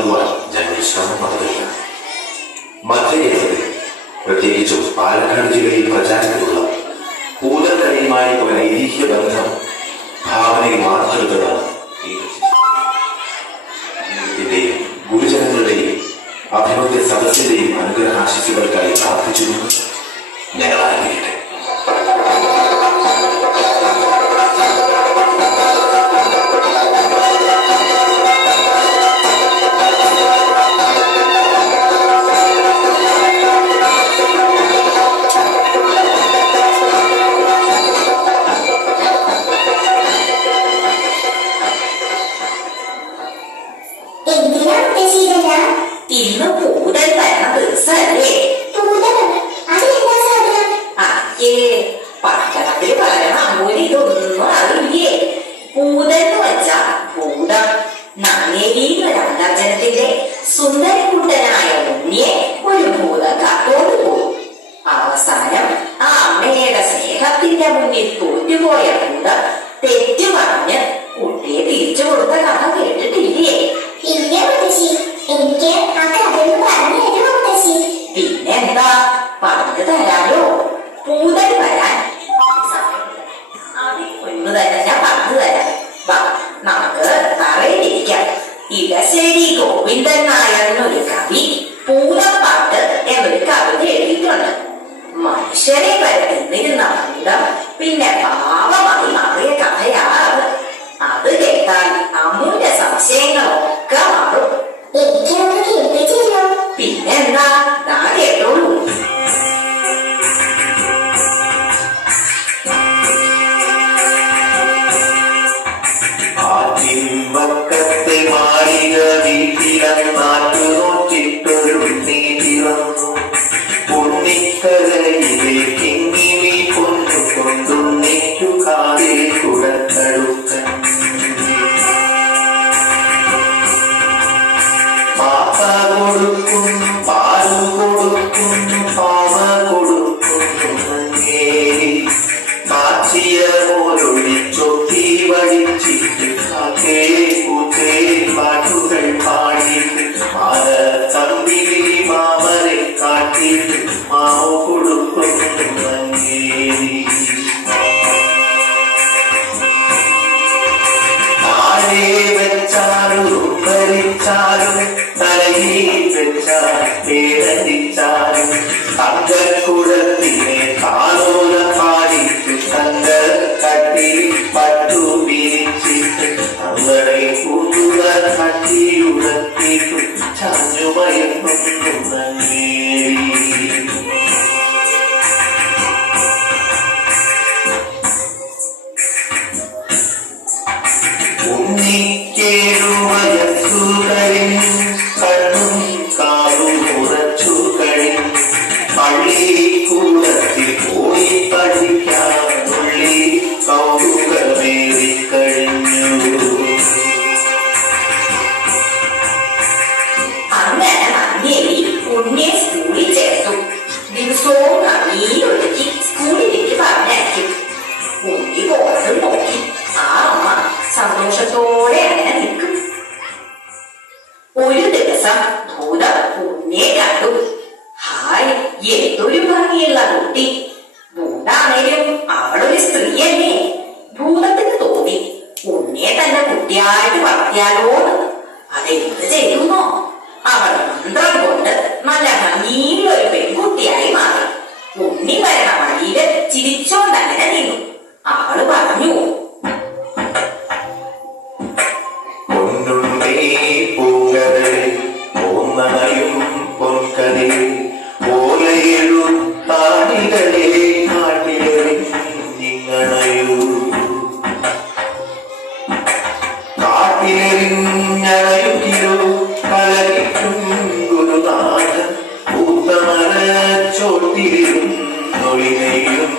നൽകുവാൻ ഞങ്ങൾ ശ്രമം നടത്തുകയാണ്. മധ്യകേരളത്തിൽ, പ്രത്യേകിച്ചും പാലക്കാട് ജില്ലയിൽ പ്രചാരത്തിലുള്ള പൂതക്കളിയുമായി ഒരു ഐതിഹ്യ ബന്ധം ഭാവനയിൽ മാറ്റെടുത്തതാണ് ഈ ജീവിതത്തിന്റെയും ഗുരുജനങ്ങളുടെയും അഭിമന്യ സദസ്സിന്റെയും അനുഗ്രഹാശിസുകൾക്കായി പ്രാർത്ഥിച്ചുകൊണ്ട് ഞങ്ങൾ ആരംഭിക്കട്ടെ. ഇന്ന് പൂതൽ വരണ ദിവസല്ലേ? പട്ടണത്തിൽ പറയണ അമ്മൂരി ഇതൊന്നും അറിയില്ലേ? പൂതൽ എന്ന് വെച്ചാ ഭൂതം. നാണേരീകരണത്തിന്റെ സുന്ദരക്കുട്ടനായ ഉണ്ണിയെ ഒരു ഭൂതം കാത്തോണ്ട് പോയി. അവസാനം ആ അമ്മയുടെ സ്നേഹത്തിന്റെ മുന്നിൽ തോറ്റുപോയ ഭൂതം തെറ്റു പറഞ്ഞ് കുട്ടിയെ തിരിച്ചു കൊടുത്ത കഥ കേട്ടിട്ടില്ലേ? പിന്നെന്താ, പറഞ്ഞു തരാലോ. പൂതൽ വരാൻ ഒന്ന് തന്നെ ഞാൻ പറഞ്ഞു തരാം. വാ, നമുക്ക് തറയിലിരിക്കാം. ഇടശ്ശേരി ഗോവിന്ദൻ നായർ എന്നൊരു കവി പൂതപ്പാട്ട് എന്നൊരു കവിത എഴുതിയിട്ടുണ്ട്. മനുഷ്യരെ വരുന്നിരുന്ന ഭൂതം പിന്നെ പാവമായി മാറിയ കഥയാണ്. അത് കേട്ടാൽ അമ്മൂന്റെ സംശയങ്ങളൊക്കെ മാറും. പിന്നെന്താ, കേട്ടോളൂ. ആറ്റിൻവക്കത്തെ മാളിക വീട്ടിലങ്ങാറ്റു നോക്കിട്ടൊരു നീതിവന്നു. ഉണ്ണിക്കരയിലെ കിങ്ങിണി പൊന്നു കൊണ്ടുണ്ണിക്കു കാതിൽ കുടക്കടുക്കൻ. പാപ്പ കൊടുക്കുന്നു, പാല് കൊടുക്കുന്നു, പാവ കൊടുക്കുന്നു മങ്ങേരി. കാച്ചിയ മോരൊഴിച്ചൊത്തി വഴിച്ചിട്ട് കാക്കേ കൂത്തേ പാട്ടുകൾ പാടിയിട്ട് മാല തമ്പിലി മാമരെ കാട്ടിയിട്ട് മാവ് കൊടുക്കുന്നു മങ്ങേരി. താഴെ വെച്ചാലും ഭരിച്ചാലും തലയിൽ വെച്ചാൽ പേരടിച്ചാലും തങ്കക്കുടത്തിനെ താലോല പാടിയിട്ട് തങ്ക കട്ടിൽ പട്ടു പിരിച്ചിട്ട് അങ്ങനെ കൂട്ടുക കട്ടിയുടത്തിട്ട് ചാഞ്ഞുമയക്കുന്നു മങ്ങേരി. ഉണ്ണിക്കേഴു വയസ്സു കഴിഞ്ഞു, കണ്ണും കാറും ഉറച്ചു കഴിഞ്ഞു. പള്ളിക്കൂടത്തിൽ പോയി പഠിക്കാനുള്ളി കൗതുകമേറി കഴിഞ്ഞു. അങ്ങനെ മങ്ങേരി ഉണ്ണിയെ സ്കൂളിൽ ചേർത്തു. ദിവസവും നദിയിലൊഴുക്കി സ്കൂളിലേക്ക് പറഞ്ഞയക്കും. ഉണ്ണി പോലും നോക്കി ആ അമ്മ സന്തോഷത്തോടെ അങ്ങനെ നിൽക്കും. ഒരു ദിവസം ഭൂതം ഉണ്ണിയെ കണ്ടു. ഹായ്, എന്തൊരു ഭംഗിയുള്ള കുട്ടി. ഭൂതാണേലും അവളൊരു സ്ത്രീയല്ലേ? ഭൂതത്തിന് തോന്നി ഉണ്ണിയെ തന്നെ കുട്ടിയായിട്ട് വളർത്തിയാലോന്ന്. അതെന്ത് ചെയ്യുന്നോ? അവൾ മന്ത്രം കൊണ്ട് നല്ല ഭംഗിയുള്ള ഒരു പെൺകുട്ടിയായി മാറി. ഉണ്ണി വരണ വഴിയില് ചിരിച്ചോണ്ടങ്ങനെ നിന്നു. അവള് പറഞ്ഞു, പൊന്നുണ്ണി പൂങ്കരേ പൂന്നണയും പൊൻകരേ ഓലയെഴു താണികളെ കാട്ടിലെറിഞ്ഞിങ്ങണയൂ. കാട്ടിലെറിഞ്ഞണയുകിലോ കലകിക്കും ഗുരുനാഥൻ പൂത്തമര ചോട്ടിലും നൊളിനെയും